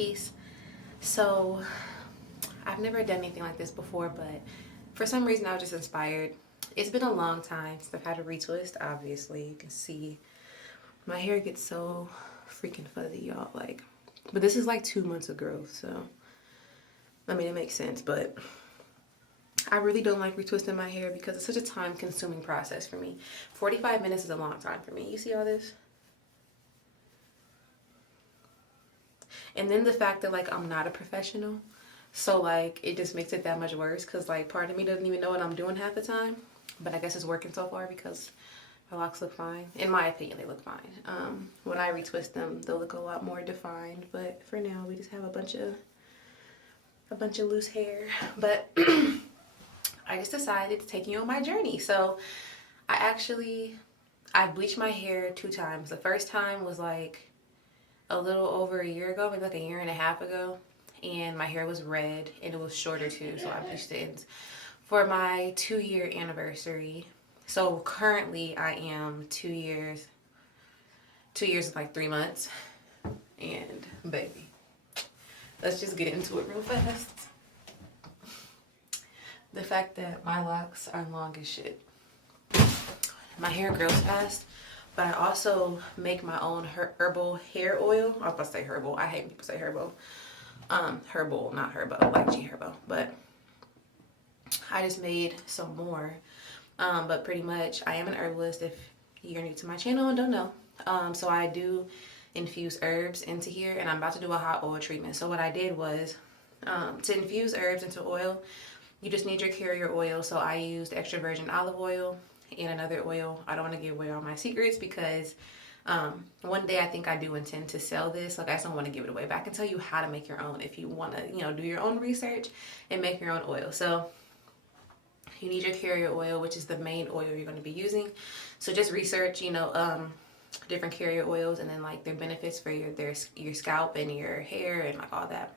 Peace. So, I've never done anything like this before, but for some reason I was just inspired. It's been a long time since I've had a retwist, obviously. You can see my hair gets so freaking fuzzy, y'all. But this is like 2 months of growth, so I mean, it makes sense, but I really don't like retwisting my hair because it's such a time-consuming process for me. 45 minutes is a long time for me. You see all this? And then the fact that I'm not a professional, so it just makes it that much worse because part of me doesn't even know what I'm doing half the time. But I guess it's working so far because my locks look fine. In my opinion, they look fine. When I retwist them, they'll look a lot more defined. But for now, we just have a bunch of loose hair. But I just decided to take you on my journey. So I bleached my hair 2 times. The first time was a little over a year ago, maybe a year and a half ago, and my hair was red and it was shorter too, so I bleached the ends for my 2-year anniversary. So currently I am 2 years and 3 months, and baby, let's just get into it real fast. The fact that my locks are long as shit. My hair grows fast, but I also make my own herbal hair oil. I was about to say herbal. I hate when people say herbal. Herbal, not herbal, like G herbal. But I just made some more. But pretty much, I am an herbalist if you're new to my channel and don't know. So I do infuse herbs into here, and I'm about to do a hot oil treatment. So what I did was, to infuse herbs into oil, you just need your carrier oil. So I used extra virgin olive oil and another oil. I don't want to give away all my secrets because one day I think I do intend to sell this. I just don't want to give it away, but I can tell you how to make your own if you want to, do your own research and make your own oil. So you need your carrier oil, which is the main oil you're going to be using. So just research, different carrier oils and then their benefits for your scalp and your hair and all that.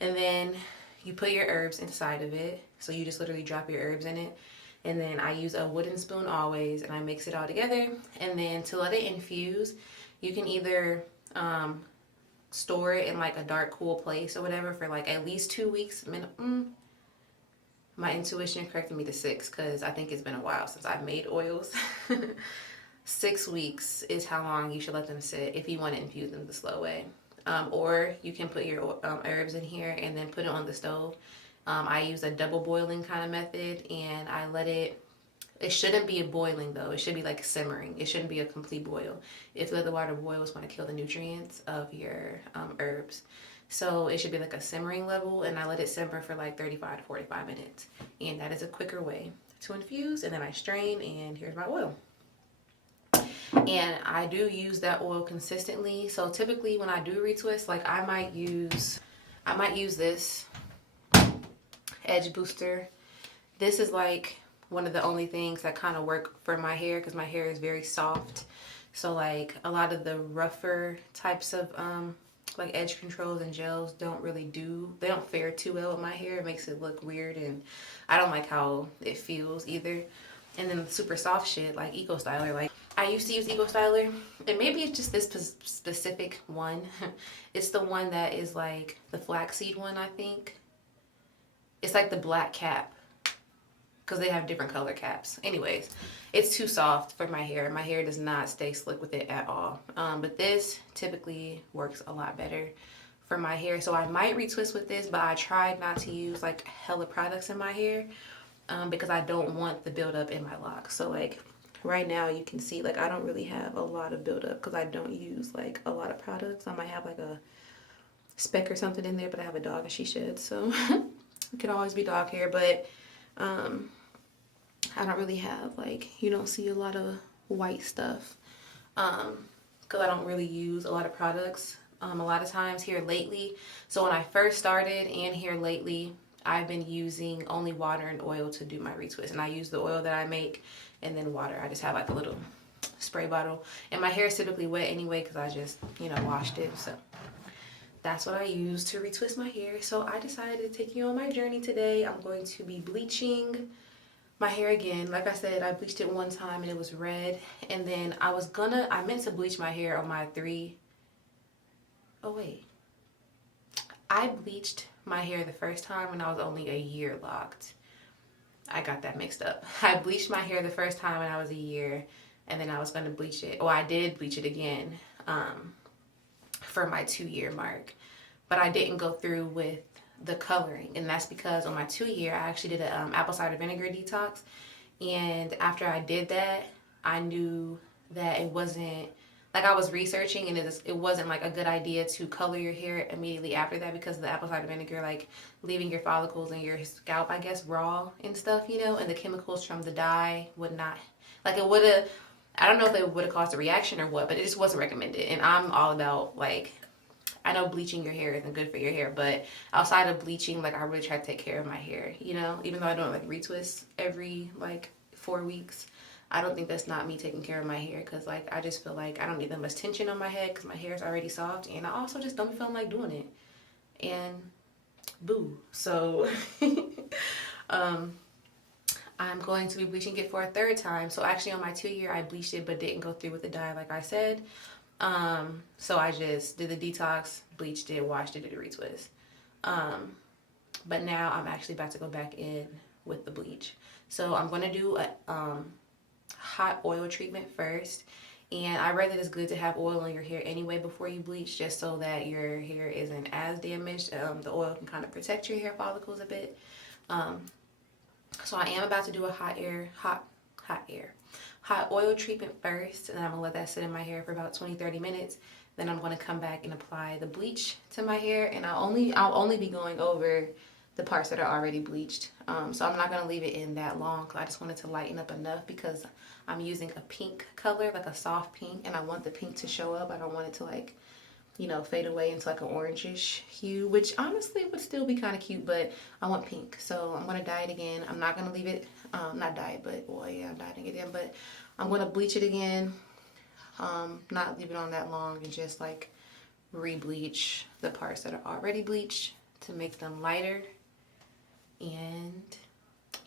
And then you put your herbs inside of it. So you just literally drop your herbs in it. And then I use a wooden spoon always, and I mix it all together. And then to let it infuse, you can either store it in a dark, cool place or whatever for at least 2 weeks. My intuition corrected me to 6 because I think it's been a while since I've made oils. 6 weeks is how long you should let them sit if you want to infuse them the slow way. Or you can put your herbs in here and then put it on the stove. I use a double boiling kind of method, and I let it shouldn't be a boiling though. It should be simmering. It shouldn't be a complete boil. If you let the water boil, it's going to kill the nutrients of your herbs. So it should be a simmering level, and I let it simmer for 35 to 45 minutes. And that is a quicker way to infuse. And then I strain, and here's my oil. And I do use that oil consistently. So typically when I do retwist, I might use this edge booster. This is one of the only things that kind of work for my hair because my hair is very soft. So a lot of the rougher types of edge controls and gels they don't fare too well with my hair. It makes it look weird, and I don't like how it feels either. And then the super soft shit Eco Styler, I used to use Eco Styler, and maybe it's just this specific one. It's the one that is the flaxseed one, I think. It's the black cap, because they have different color caps. Anyways, it's too soft for my hair. My hair does not stay slick with it at all. But this typically works a lot better for my hair. So I might retwist with this, but I tried not to use hella products in my hair because I don't want the buildup in my locks. So right now you can see I don't really have a lot of buildup because I don't use a lot of products. I might have a speck or something in there, but I have a dog and she sheds, so it could always be dog hair. But I don't really have you don't see a lot of white stuff because I don't really use a lot of products a lot of times here lately. So when I first started and here lately, I've been using only water and oil to do my retwist, and I use the oil that I make and then water. I just have a little spray bottle, and my hair is typically wet anyway because I just washed it. So that's what I use to retwist my hair. So I decided to take you on my journey today. I'm going to be bleaching my hair again. Like I said, I bleached it one time and it was red, and then I meant to bleach my hair on my 3. Oh wait, I bleached my hair the first time when I was only a year locked. I got that mixed up. I bleached my hair the first time when I was a year, and then I was going to bleach it. Well, I did bleach it again for my 2-year mark, but I didn't go through with the coloring, and that's because on my 2-year, I actually did an apple cider vinegar detox, and after I did that, I knew that it wasn't, like, I was researching, and it wasn't like a good idea to color your hair immediately after that because of the apple cider vinegar, like leaving your follicles and your scalp, I guess, raw and stuff, you know, and the chemicals from the dye would not, like, it would have, I don't know if it would have caused a reaction or what, but it just wasn't recommended. And I'm all about, like, I know bleaching your hair isn't good for your hair, but outside of bleaching, like, I really try to take care of my hair, you know, even though I don't like retwist every like 4 weeks. I don't think that's not me taking care of my hair, because like I just feel like I don't need that much tension on my head because my hair is already soft, and I also just don't feel like doing it. And boo. So I'm going to be bleaching it for a 3rd time. So actually on my 2-year I bleached it but didn't go through with the dye like I said. So I just did the detox, bleached it, washed it, did a retwist. But now I'm actually about to go back in with the bleach. So I'm going to do a hot oil treatment first, and I read that it's good to have oil in your hair anyway before you bleach, just so that your hair isn't as damaged. The oil can kind of protect your hair follicles a bit. So I am about to do a hot oil treatment first, and I'm gonna let that sit in my hair for about 20-30 minutes. Then I'm going to come back and apply the bleach to my hair, and I'll only be going over the parts that are already bleached. So I'm not going to leave it in that long, because I just wanted to lighten up enough, because I'm using a pink color, like a soft pink, and I want the pink to show up. I don't want it to, like, you know, fade away into like an orangish hue, which honestly would still be kind of cute, but I want pink. So I'm going to dye it again. I'm not going to leave it, not dye it, but, well, yeah, I'm dyeing it again, but I'm going to bleach it again. Not leave it on that long, and just like re-bleach the parts that are already bleached to make them lighter, and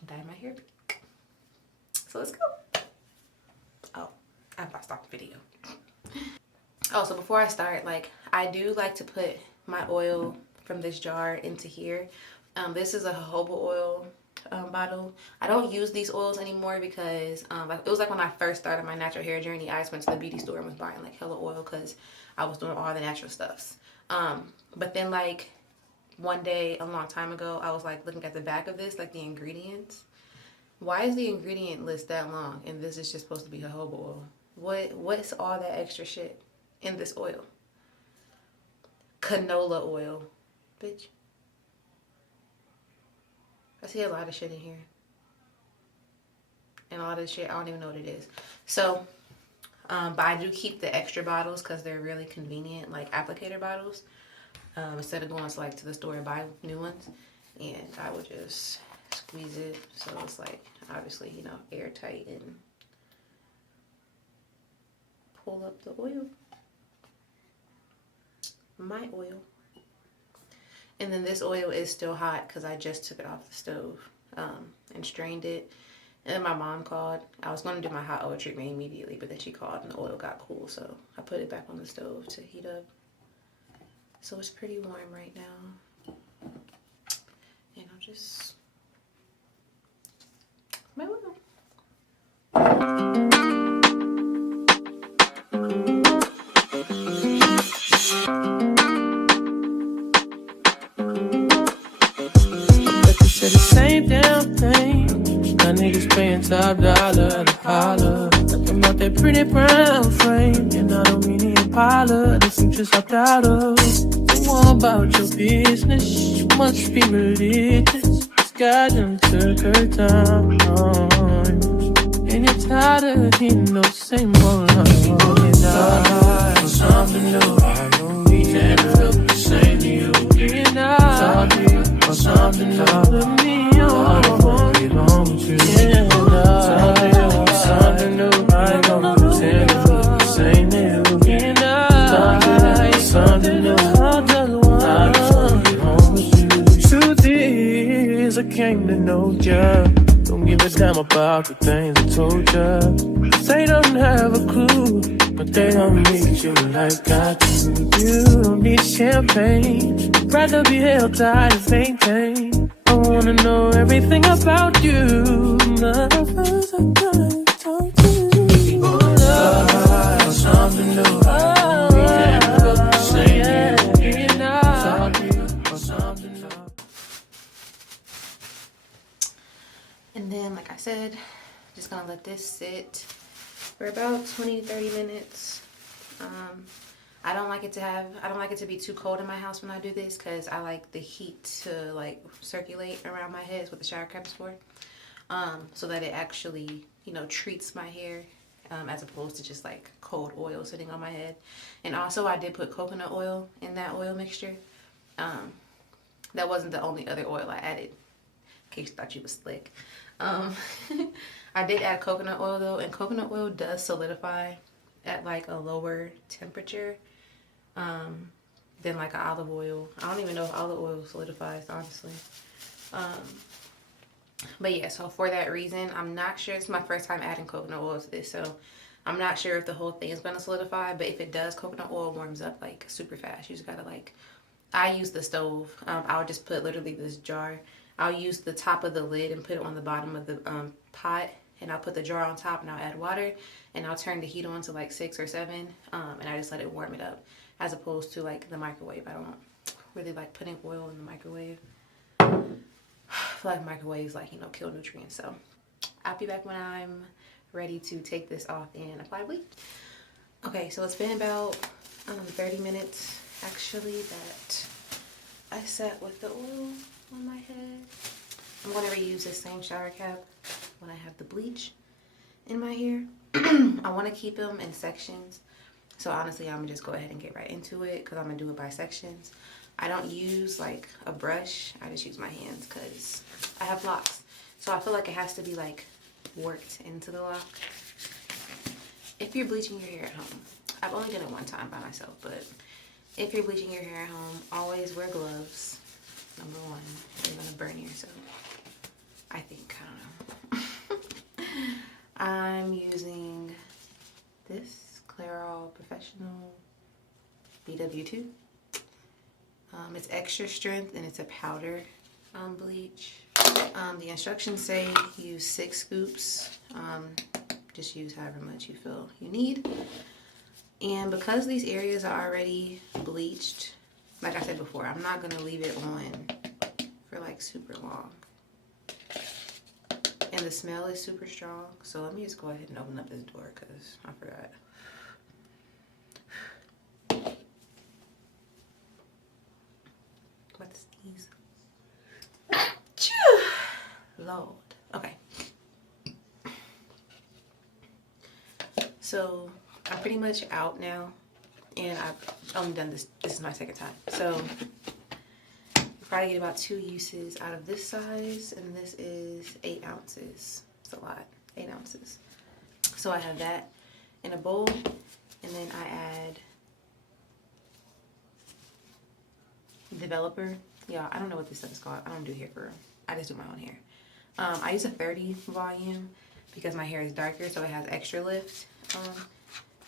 dye my hair pink. So let's go. Oh, I thought I stopped the video. Oh, so before I start, like, I do like to put my oil from this jar into here. This is a jojoba oil bottle. I don't use these oils anymore because like, it was like when I first started my natural hair journey, I just went to the beauty store and was buying like hella oil because I was doing all the natural stuffs. But then like one day a long time ago, I was like looking at the back of this, like the ingredients. Why is the ingredient list that long and this is just supposed to be jojoba oil? What's all that extra shit in this oil? Canola oil, bitch. I see a lot of shit in here, and a lot of shit I don't even know what it is. So but I do keep the extra bottles because they're really convenient, like applicator bottles, instead of going to like to the store and buy new ones. And I would just squeeze it so it's like obviously, you know, airtight, and pull up the oil, my oil. And then this oil is still hot because I just took it off the stove and strained it. And then my mom called. I was going to do my hot oil treatment immediately, but then she called and the oil got cool, so I put it back on the stove to heat up. So it's pretty warm right now. And I'll just... my oil. The same damn thing. My niggas paying top dollar to holler. Talking about that pretty brown frame, and I don't mean the Impala. This you just hopped out of. Say more about your business. You must be religious. This guy done took her time. And you're tired of hearing those same old lines. Tired of something new. I don't need to look the same to you. Getting out or something new. Love me, I don't wanna get on with you. Something new. I don't pretend to look the same to you. Getting out something new. I just wanna get home with you. Truth is, I came to know ya. Don't give a damn about the things I told ya. They don't have a clue, but they don't need you like I do. You don't need champagne, you'd rather be held tight and maintained. I wanna know everything about you. The first time I talk to you. Love, something new. We never look the same. And then, like I said, just gonna let this sit for about 20 to 30 minutes. I don't like it to be too cold in my house when I do this, because I like the heat to like circulate around my head. Is what the shower cap is for. So that it actually, you know, treats my hair, as opposed to just like cold oil sitting on my head. And also I did put coconut oil in that oil mixture. That wasn't the only other oil I added, in case you thought you was slick. I did add coconut oil though, and coconut oil does solidify at like a lower temperature than like an olive oil. I don't even know if olive oil solidifies, honestly. But yeah, so for that reason, I'm not sure. It's my first time adding coconut oil to this, so I'm not sure if the whole thing is going to solidify. But if it does, coconut oil warms up like super fast. You just gotta like, I use the stove. I'll just put literally this jar. I'll use the top of the lid and put it on the bottom of the pot, and I'll put the jar on top, and I'll add water, and I'll turn the heat on to like 6 or 7, and I just let it warm it up, as opposed to like the microwave. I don't really like putting oil in the microwave. I feel like microwaves, like, you know, kill nutrients. So I'll be back when I'm ready to take this off and apply bleach. Okay, so it's been about 30 minutes actually that I sat with the oil on my head. I'm going to reuse this same shower cap when I have the bleach in my hair. I want to keep them in sections, so honestly I'm gonna just go ahead and get right into it, because I'm gonna do it by sections. I don't use like a brush, I just use my hands because I have locks, so I feel like it has to be like worked into the lock. If you're bleaching your hair at home, I've only done it one time by myself, but if you're bleaching your hair at home, always wear gloves. Number one, you're gonna burn yourself. I think, I don't know. I'm using this Clairol Professional BW2. It's extra strength and it's a powder bleach. The instructions say use 6 scoops. Just use however much you feel you need. And because these areas are already bleached, like I said before, I'm not gonna leave it on for like super long. And the smell is super strong, so let me just go ahead and open up this door because I forgot. About to sneeze. Lord. Okay. So I'm pretty much out now, and I've only done this. This is my second time, so probably get about 2 uses out of this size, and this is 8 ounces. It's a lot, 8 ounces. So I have that in a bowl, and then I add developer. Yeah, I don't know what this stuff is called. I don't do hair for real. I just do my own hair. I use a 30 volume because my hair is darker, so it has extra lift.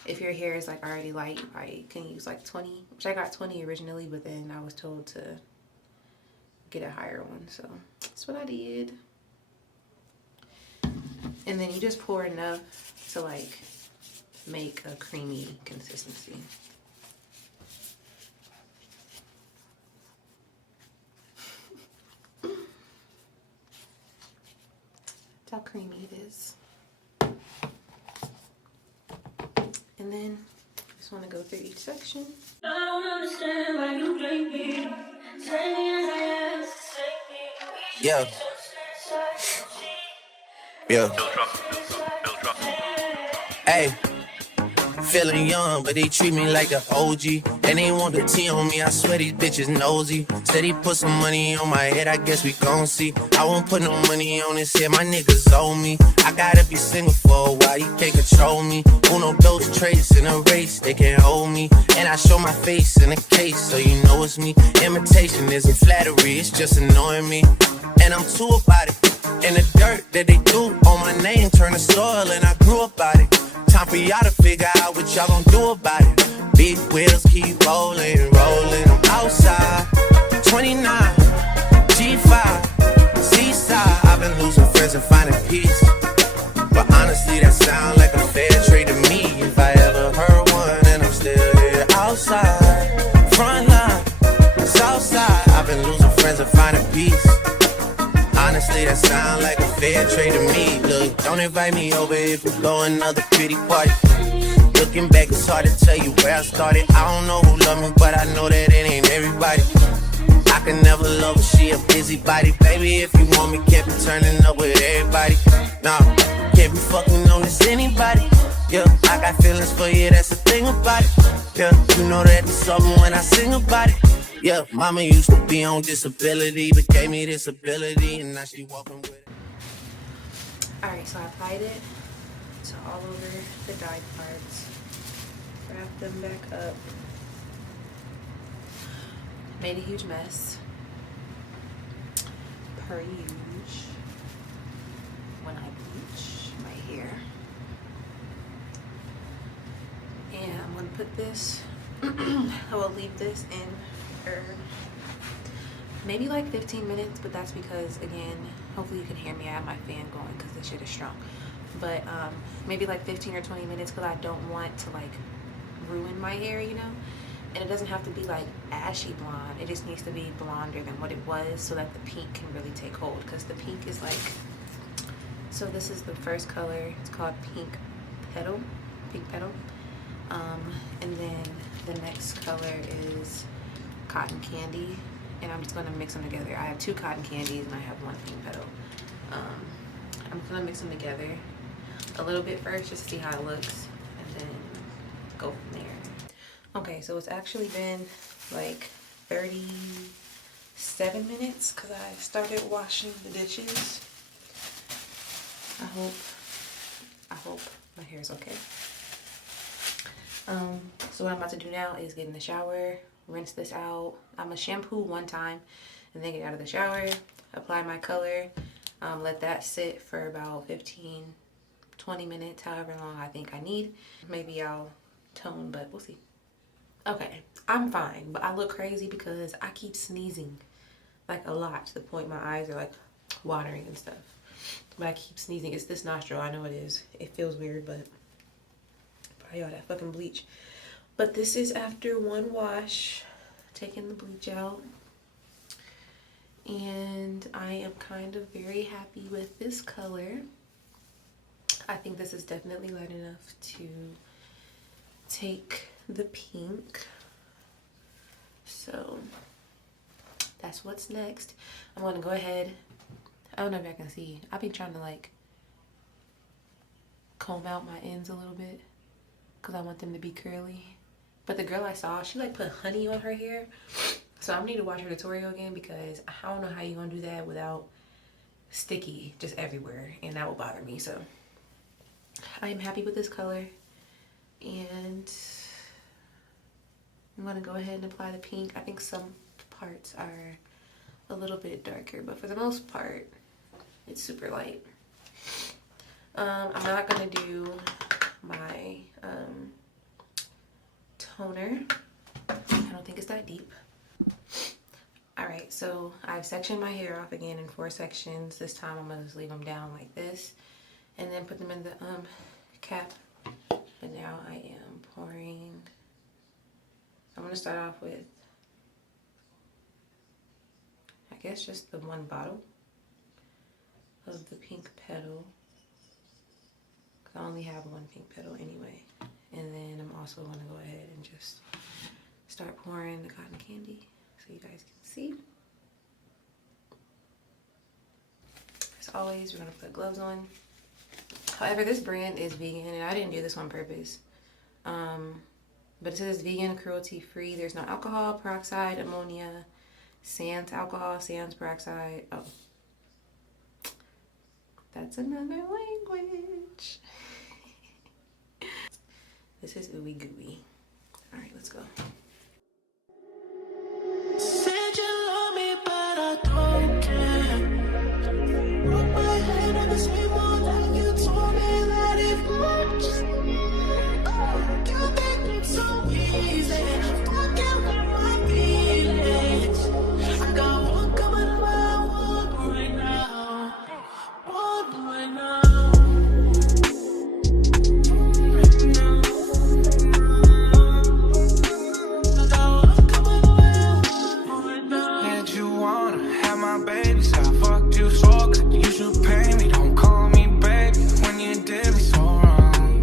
If your hair is like already light, I can use like 20, which I got 20 originally, but then I was told to get a higher one, so that's what I did. And then you just pour enough to like make a creamy consistency. That's how creamy it is. And then I just want to go through each section. I don't understand why you blame me. Yeah. Yeah. Hey, feeling young, but they treat me like an OG. And they want the T on me, I swear these bitches nosy. Said he put some money on my head, I guess we gon' see. I won't put no money on his head, my niggas owe me. I gotta be single for a while, you can't control me. Uno, those traits in a race, they can't hold me. And I show my face in a case, so you know it's me. Imitation isn't flattery, it's just annoying me. And I'm too about it. And the dirt that they threw on my name turned to soil, and I grew up about it. Time for y'all to figure out what y'all gon' do about it. Big wheels keep rolling, rolling. I'm outside, 29, G5, seaside. I've been losing friends and finding peace. But honestly, that sound like a fair trade to me. If I ever heard one, and I'm still here outside, front line, south side. I've been losing friends and finding peace. Honestly, that sound like a fair trade to me. Look, don't invite me over if we go another pretty party. Looking back, it's hard to tell you where I started. I don't know who loved me, but I know that it ain't everybody. I can never love her, she a busybody. Baby, if you want me, can't be turning up with everybody. Nah, can't be fucking on this anybody. Yeah, I got feelings for you, that's the thing about it. Yeah, you know that it's something when I sing about it. Yeah, mama used to be on disability, but gave me this ability, and now she walking with it. Alright, so I applied it to all over the dyed parts. Wrapped them back up. Made a huge mess. Per usual. When I bleach my hair. And I'm going to put this, I will leave this in for maybe like 15 minutes, but that's because, again, hopefully you can hear me. I have my fan going because this shit is strong. But maybe like 15 or 20 minutes because I don't want to like ruin my hair, you know? And it doesn't have to be like ashy blonde. It just needs to be blonder than what it was so that the pink can really take hold, because the pink is like, so this is the first color. It's called Pink Petal. And then the next color is Cotton Candy, and I'm just going to mix them together. I have 2 cotton candies and I have 1 pink petal. I'm going to mix them together a little bit first just to see how it looks, and then go from there. Okay, so it's actually been like 37 minutes because I started washing the dishes. I hope my hair is okay. So what I'm about to do now is get in the shower, rinse this out. I'm gonna shampoo 1 time and then get out of the shower, apply my color, let that sit for about 15, 20 minutes, however long I think I need. Maybe I'll tone, but we'll see. Okay, I'm fine, but I look crazy because I keep sneezing like a lot to the point my eyes are like watering and stuff. But I keep sneezing. It's this nostril, I know it is. It feels weird, but probably all that fucking bleach. But this is after 1 wash, taking the bleach out. And I am kind of very happy with this color. I think this is definitely light enough to take the pink. So that's what's next. I'm gonna go ahead. I don't know if I can see. I've been trying to like comb out my ends a little bit because I want them to be curly. But the girl I saw, she like put honey on her hair. So I need to watch her tutorial again because I don't know how you're gonna do that without sticky just everywhere, and that will bother me. So I am happy with this color, and I'm gonna go ahead and apply the pink. I think some parts are a little bit darker, but for the most part, it's super light. I'm not gonna do my toner. I don't think it's that deep. Alright, so I've sectioned my hair off again in 4 sections. This time I'm gonna just leave them down like this and then put them in the cap. But now I am pouring. I'm gonna start off with, I guess, just the 1 bottle of the pink petal. I only have 1 pink petal anyway. And then I'm also gonna go ahead and just start pouring the cotton candy so you guys can see. As always, we're gonna put gloves on. However, this brand is vegan, and I didn't do this on purpose. But it says vegan, cruelty free. There's no alcohol, peroxide, ammonia, sans alcohol, sans peroxide. Oh, that's another language. This is ooey gooey. All right, let's go. Said you love me, but I don't care. Put my hand on the same wall that you told me that it works. You make it so easy. Fucking with my feelings. I got one coming around, one right now. One right now. And you wanna have my baby, so I fucked you so good. You should pay me, don't call me baby when you did me so wrong.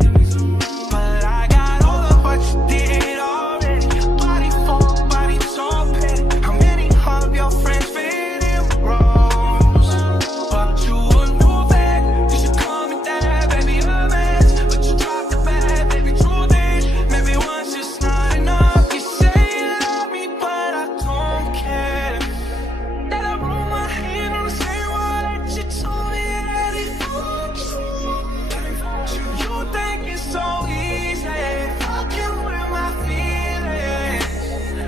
But I got all of what you did already. Body for body, so petty. How many of your friends fit in roles? But you wouldn't move it. You should call me that, baby, a mess. But you dropped the bag, baby, truth is, maybe once it's not enough. You say you love me, but I don't care. That I roll my hand on the same wall that you told me that it fucked you. You think it's so easy, fucking with my feelings.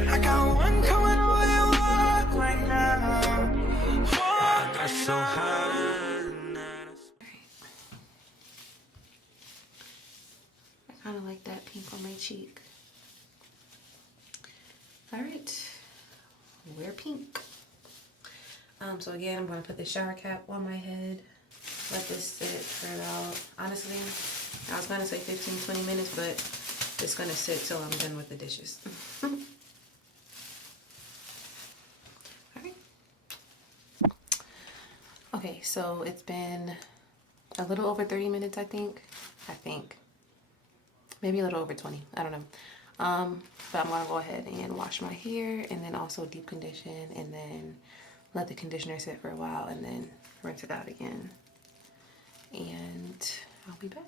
I got one coming away, walk right now. Walk right so hard. I kind of like that pink on my cheek. All right, we're pink. So again, I'm gonna put the shower cap on my head. Let this sit for about, honestly, I was gonna say 15-20 minutes, but it's gonna sit till I'm done with the dishes. All right. Okay, so it's been a little over 30 minutes, I think. Maybe a little over 20, I don't know. But I'm gonna go ahead and wash my hair and then also deep condition and then let the conditioner sit for a while and then rinse it out again. And I'll be back.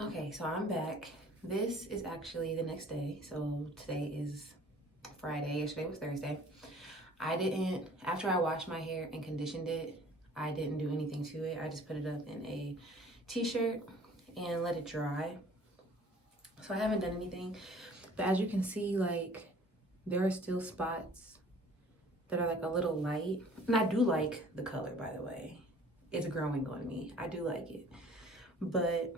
Okay, so I'm back. This is actually the next day. So today is Friday, yesterday was Thursday. After I washed my hair and conditioned it, I didn't do anything to it. I just put it up in a t-shirt and let it dry. So I haven't done anything, but as you can see, like, there are still spots that are like a little light. And I do like the color, by the way. It's growing on me. I do like it. But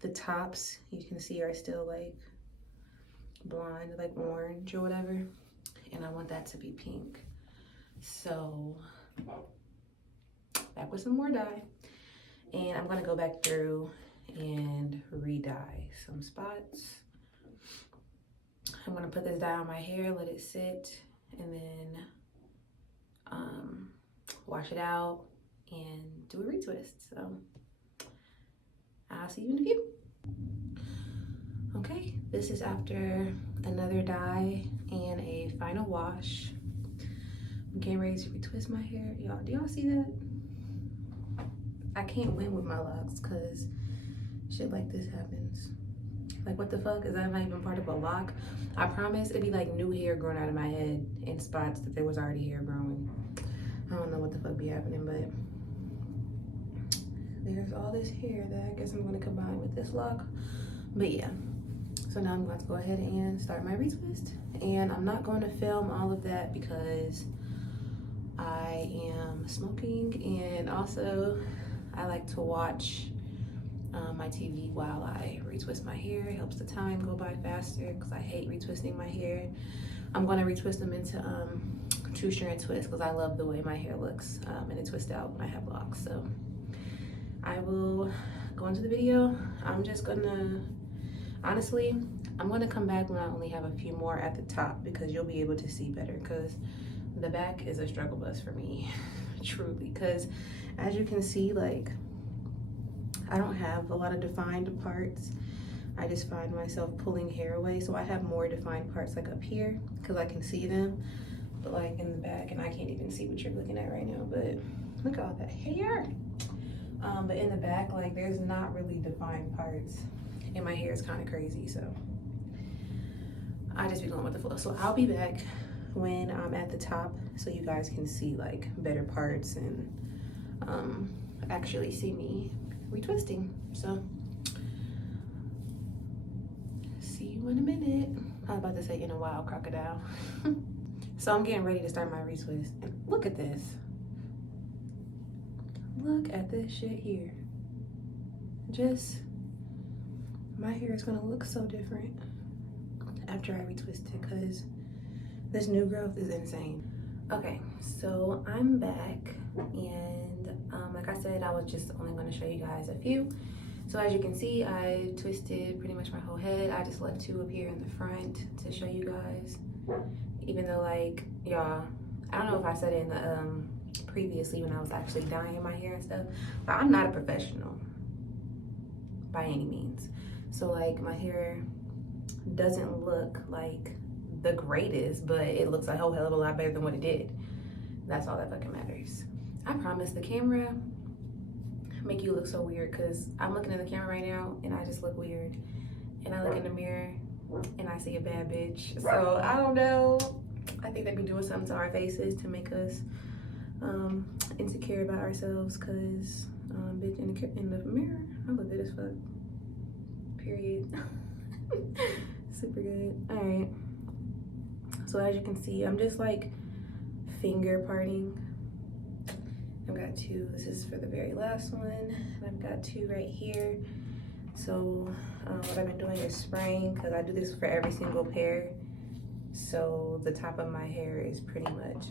the tops, you can see, are still like blonde, like orange or whatever. And I want that to be pink. So back with some more dye. And I'm gonna go back through and re-dye some spots. I'm gonna put this dye on my hair, let it sit, and then wash it out and do a retwist. So I'll see you in a few. Okay, this is after another dye and a final wash. I'm getting ready to retwist my hair. Y'all, do y'all see that? I can't win with my locks because shit like this happens. Like, what the fuck? Is that not even part of a lock? I promise it'd be like new hair growing out of my head in spots that there was already hair growing. I don't know what the fuck be happening, but there's all this hair that I guess I'm gonna combine with this lock. But yeah, so now I'm going to go ahead and start my retwist. And I'm not going to film all of that because I am smoking, and also I like to watch my TV while I retwist my hair. It helps the time go by faster because I hate retwisting my hair. I'm going to retwist them into true strand twist because I love the way my hair looks and it twists out when I have locks. So I will go into the video. I'm just gonna, honestly, I'm gonna come back when I only have a few more at the top because you'll be able to see better, because the back is a struggle bus for me, truly, because as you can see, like, I don't have a lot of defined parts. I just find myself pulling hair away, so I have more defined parts like up here because I can see them, but like in the back, and I can't even see what you're looking at right now, but look at all that hair. But in the back, like, there's not really defined parts, and my hair is kind of crazy, so I just be going with the flow. So I'll be back when I'm at the top so you guys can see like better parts and actually see me retwisting. So see you in a minute. I was about to say in a while, crocodile. So I'm getting ready to start my retwist. And look at this. Look at this shit here. Just, my hair is gonna look so different after I retwist it because this new growth is insane. Okay, so I'm back and like I said, I was just only gonna show you guys a few. So as you can see, I twisted pretty much my whole head. I just left 2 up here in the front to show you guys. Even though like, y'all, I don't know if I said it in the previously when I was actually dyeing my hair and stuff, but I'm not a professional by any means. So like my hair doesn't look like the greatest, but it looks a whole hell of a lot better than what it did. That's all that fucking matters. I promise the camera make you look so weird because I'm looking at the camera right now and I just look weird. And I look in the mirror and I see a bad bitch. So I don't know. I think they be doing something to our faces to make us insecure about ourselves because bitch in the mirror, I look good as fuck. Period. Super good. All right. So as you can see, I'm just like finger parting. I've got 2. This is for the very last one. And I've got 2 right here. So what I've been doing is spraying because I do this for every single pair. So the top of my hair is pretty much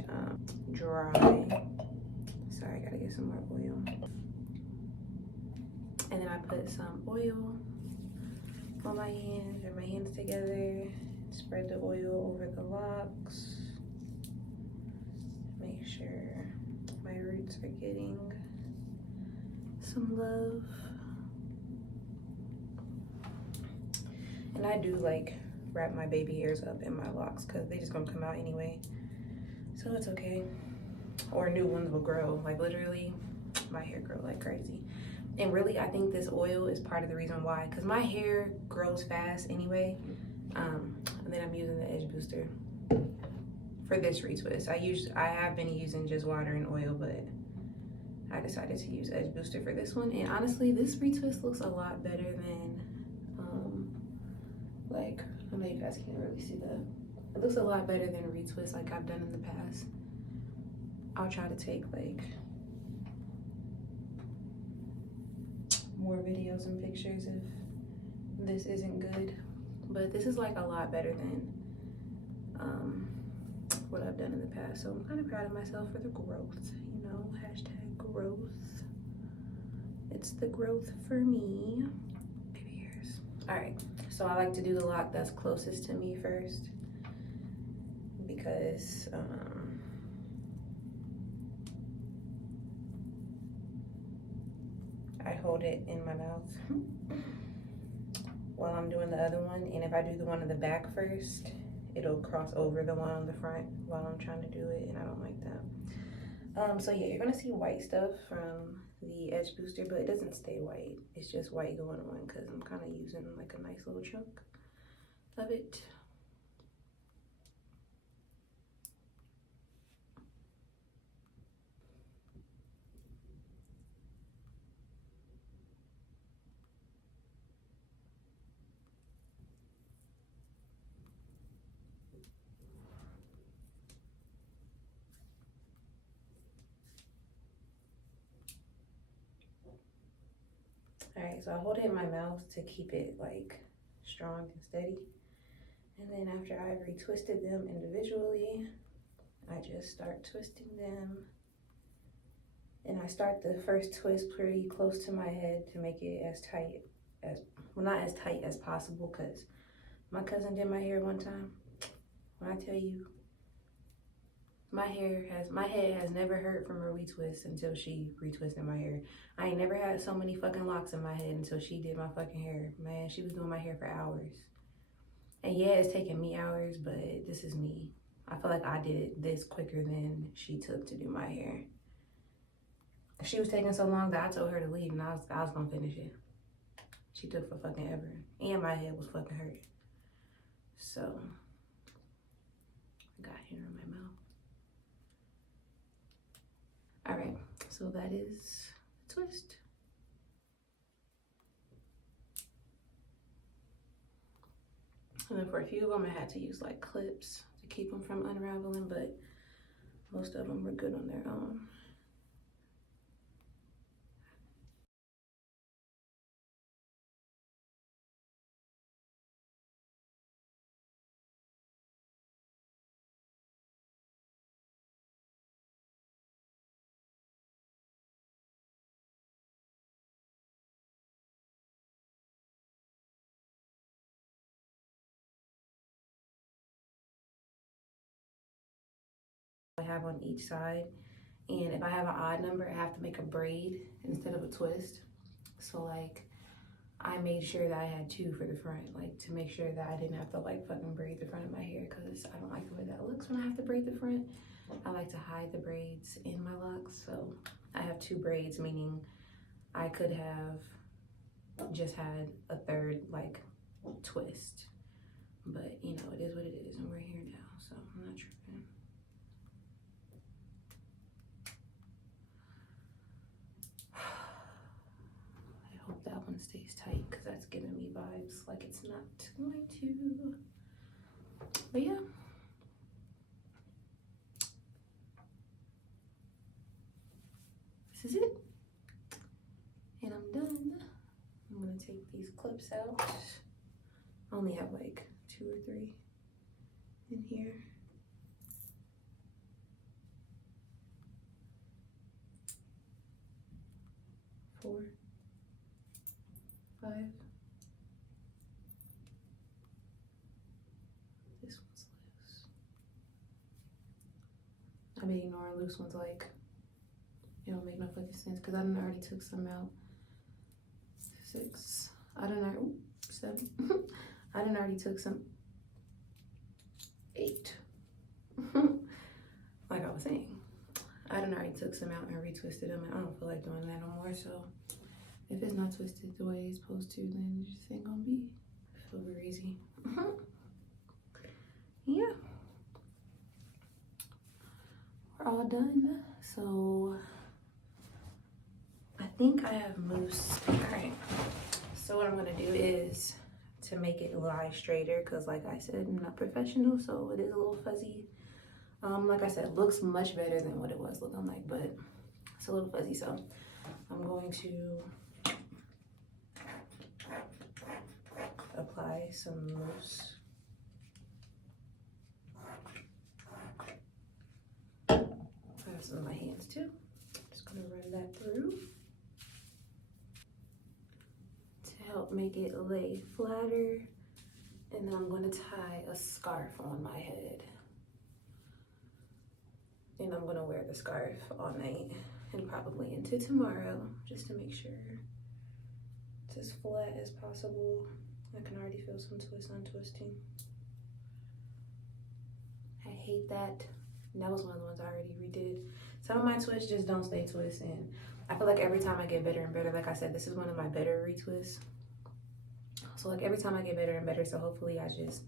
dry. Sorry, I gotta get some more oil. And then I put some oil on my hands, rub my hands together, spread the oil over the locks. Make sure my roots are getting some love. And I do like wrap my baby hairs up in my locks because they just gonna come out anyway. So it's okay. Or new ones will grow. Like literally, my hair grow like crazy. And really, I think this oil is part of the reason why, because my hair grows fast anyway. And then I'm using the edge booster for this retwist. I have been using just water and oil, but I decided to use edge booster for this one. And honestly, this retwist looks a lot better than like, I know you guys can't really see that. It looks a lot better than retwist like I've done in the past. I'll try to take like more videos and pictures if this isn't good, but this is like a lot better than what I've done in the past. So I'm kind of proud of myself for the growth, you know, hashtag growth. It's the growth for me. Baby hairs. All right, so I like to do the lock that's closest to me first because I hold it in my mouth while I'm doing the other one, and if I do the one in the back first, it'll cross over the one on the front while I'm trying to do it, and I don't like that. So yeah, you're gonna see white stuff from the edge booster, but it doesn't stay white. It's just white going on because I'm kind of using like a nice little chunk of it. All right, so I hold it in my mouth to keep it like strong and steady. And then after I've retwisted them individually, I just start twisting them. And I start the first twist pretty close to my head to make it as tight as, well, not as tight as possible, because my cousin did my hair one time. When I tell you, my head has never hurt from a retwist until she retwisted my hair. I ain't never had so many fucking locks in my head until she did my fucking hair. Man, she was doing my hair for hours. And yeah, it's taking me hours, but this is me. I feel like I did it this quicker than she took to do my hair. She was taking so long that I told her to leave and I was gonna finish it. She took for fucking ever. And my head was fucking hurt. So, hair in my mouth. All right, so that is the twist. And then for a few of them, I had to use like clips to keep them from unraveling, but most of them were good on their own. I have on each side, and if I have an odd number, I have to make a braid instead of a twist. So like I made sure that I had 2 for the front, like to make sure that I didn't have to like fucking braid the front of my hair, because I don't like the way that looks when I have to braid the front. I like to hide the braids in my locks, so I have 2 braids, meaning I could have just had a third like twist, but you know, it is what it is, and we're here now, so I'm not tripping. I hope that one stays tight, because that's giving me vibes like it's not going to. But yeah. This is it. And I'm done. I'm gonna take these clips out. I only have like 2 or 3 in here. 4, 5. This one's loose. I be ignoring loose ones like it don't make no fucking sense, because I done already took some out. 6. I done already, 7. I done already took some. 8. Like I was saying, I done already took some out and retwisted them, and I don't feel like doing that no more. So if it's not twisted the way it's supposed to, then it just ain't gonna be. Feel very easy. Yeah, we're all done. So I think I have mousse. All right. So what I'm gonna do is to make it lie straighter, because like I said, I'm not professional, so it is a little fuzzy. Like I said, it looks much better than what it was looking like, but it's a little fuzzy. So I'm going to apply some mousse. I have some in my hands too. Just gonna run that through to help make it lay flatter. And then I'm gonna tie a scarf on my head. And I'm gonna wear the scarf all night and probably into tomorrow, just to make sure it's as flat as possible. I can already feel some twist untwisting. I hate that. And that was one of the ones I already redid. Some of my twists just don't stay twisted, and I feel like every time I get better and better. Like I said, this is one of my better retwists. So like every time I get better and better, so hopefully I just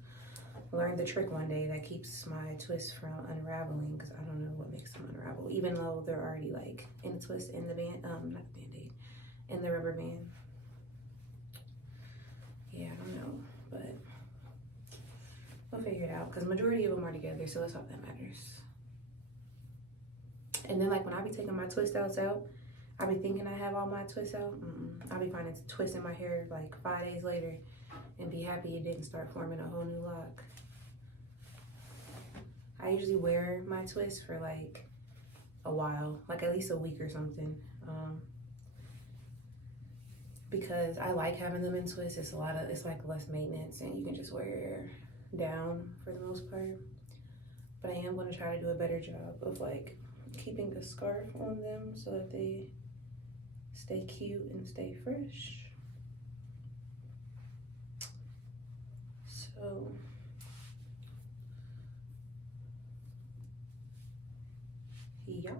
learn the trick one day that keeps my twists from unraveling, because I don't know what makes them unravel, even though they're already like in the twist in the band, not the band-aid, in the rubber band. Yeah, I don't know, but we'll figure it out, because majority of them are together, so that's all that matters. And then like when I be taking my twist outs out, I be thinking I have all my twists out. I be finding twists in my hair like 5 days later and be happy it didn't start forming a whole new lock. I usually wear my twists for like a while, like at least a week or something, because I like having them in twists. It's like less maintenance, and you can just wear your hair down for the most part. But I am going to try to do a better job of like keeping the scarf on them so that they stay cute and stay fresh. So yeah.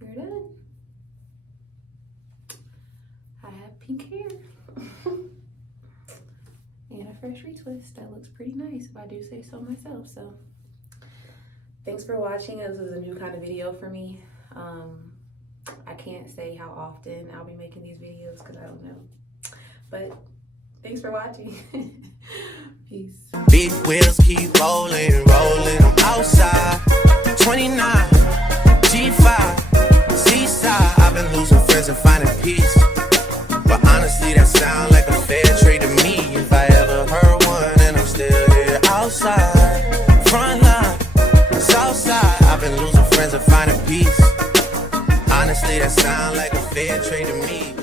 We're done. pink hair. And a fresh retwist that looks pretty nice if I do say so myself. So thanks for watching. This is a new kind of video for me. I can't say how often I'll be making these videos because I don't know. But thanks for watching. Peace. Big wheels keep rolling, rolling. I'm outside. 29, G5, seaside. I've been losing friends and finding peace. But honestly, that sound like a fair trade to me. If I ever heard one, and I'm still here outside. Front line, south side. I've been losing friends and finding peace. Honestly, that sound like a fair trade to me.